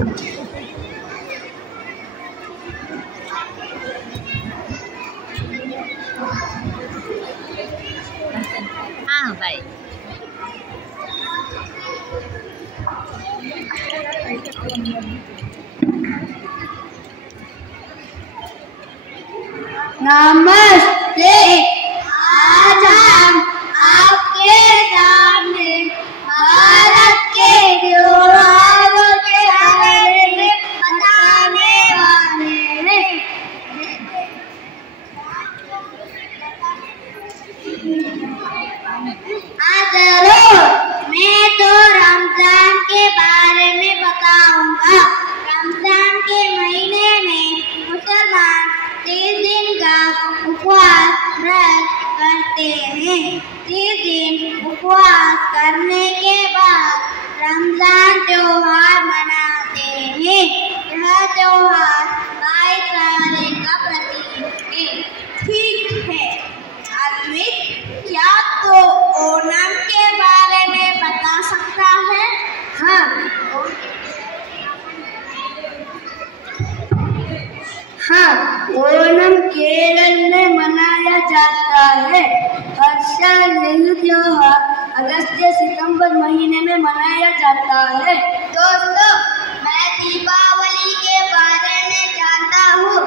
हाँ भाई। नमस्ते। आज हम आपके सामने भारत के त्योहारों के बारे में बताने वाले हैं। जरूर, मैं तो रमजान के बारे में बताऊंगा। रमजान के महीने में मुसलमान 30 दिन का उपवास व्रत करते हैं। 30 दिन उपवास करने के बाद रमजान त्योहार मनाते हैं। यह त्योहार भाईचारे का प्रतीक है। ठीक है अद्वित, क्या तो ओणम के बारे में बता सकता है? हाँ, ओणम केरल में मनाया जाता है। हर साल यही त्योहार अगस्त से सितंबर महीने में मनाया जाता है। दोस्तों, मैं दीपावली के बारे में जानता हूँ।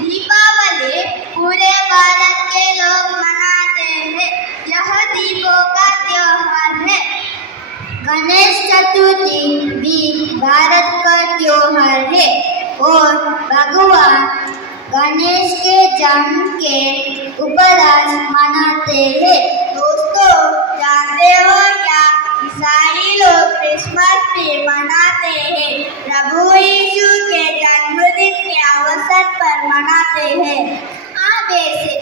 दीपावली पूरे भारत के लोग मनाते हैं। यह दीपों का त्योहार है। गणेश चतुर्थी भी भारत का त्योहार है और भगवान गणेश के जन्म के उपलक्ष्य मनाते हैं। दोस्तों, जानते हो क्या ईसाई लोग क्रिसमस भी मनाते हैं। प्रभु यीशु के जन्मदिन के अवसर पर मनाते हैं। वैसे